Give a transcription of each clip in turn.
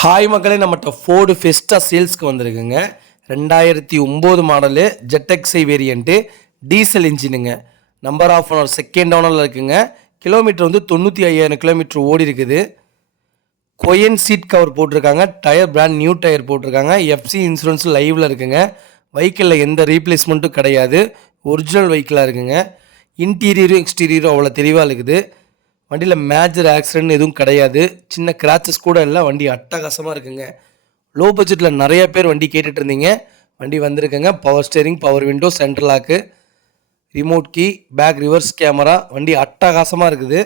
Hi மக்களே, நம்மகிட்ட Ford ஃபெஸ்டா சேல்ஸ்க்கு வந்திருக்குங்க. 2009 மாடலு ஜெட்எக்ஸை வேரியண்ட்டு டீசல் இன்ஜினுங்க. நம்பர் ஆஃப் ஓனர் செகண்ட் ஓனரில் இருக்குங்க. கிலோமீட்டர் வந்து 95,000 கிலோமீட்டர் ஓடி இருக்குது. கொயன் சீட் கவர் போட்டிருக்காங்க. டயர் பிராண்ட் நியூ டயர் போட்டிருக்காங்க. எஃப்சி இன்சூரன்ஸ் லைவில் இருக்குங்க. வெஹிக்கிளில் எந்த ரீப்ளேஸ்மெண்ட்டும் கிடையாது. ஒரிஜினல் வெஹிக்கிளாக இருக்குங்க. இன்டீரியரும் எக்ஸ்டீரியரும் அவ்வளோ தெளிவாக இருக்குது. வண்டியில் மேஜர் ஆக்சிடென்ட் எதுவும் கிடையாது. சின்ன கிராச்சஸ் கூட இல்லை. வண்டி அட்டகாசமாக இருக்குங்க. லோ பட்ஜெட்டில் நிறைய பேர் வண்டி கேட்டுட்டு இருந்தீங்க. வண்டி வந்திருக்குங்க. Power steering, power window, central lock, remote key, back reverse camera. வண்டி அட்டகாசமாக இருக்குது.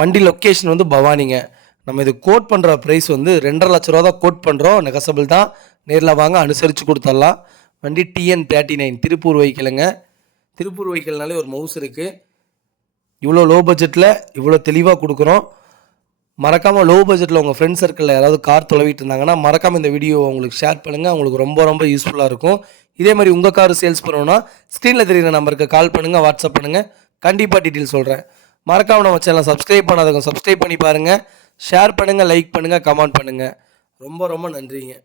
வண்டி லொக்கேஷன் வந்து பவானிங்க. நம்ம இது கோட் பண்ணுற ப்ரைஸ் வந்து 2.5 லட்ச ரூபா தான் கோட் பண்ணுறோம். நெகசபிள் தான். நேரில் வாங்க, அனுசரித்து கொடுத்துடலாம். வண்டி TN39 திருப்பூர் வெஹிக்கிளுங்க. திருப்பூர் வெஹிக்கிள்னாலே ஒரு மவுஸ் இருக்குது. இவ்வளோ லோ பட்ஜெட்டில் இவ்வளோ தெளிவாக கொடுக்குறோம். மறக்காமல் லோ பட்ஜெட்டில் உங்கள் ஃப்ரெண்ட் சர்க்கிளில் யாராவது கார் தொலைவிட்டு இருந்தாங்கன்னா மறக்காமல் இந்த வீடியோ உங்களுக்கு ஷேர் பண்ணுங்கள். அவங்களுக்கு ரொம்ப யூஸ்ஃபுல்லாக இருக்கும். இதே மாதிரி உங்கள் கார் சேல்ஸ் பண்ணணும்னா ஸ்க்ரீனில் தெரியுற நம்பருக்கு கால் பண்ணுங்கள், வாட்ஸ்அப் பண்ணுங்கள். கண்டிப்பாக டீட்டெயில் சொல்கிறேன். மறக்காமல் நம்ம சேனலை சப்ஸ்கிரைப் பண்ணாதவங்க சப்ஸ்கிரைப் பண்ணி பாருங்கள். ஷேர் பண்ணுங்கள், லைக் பண்ணுங்கள், கமெண்ட் பண்ணுங்கள். ரொம்ப நன்றிங்க.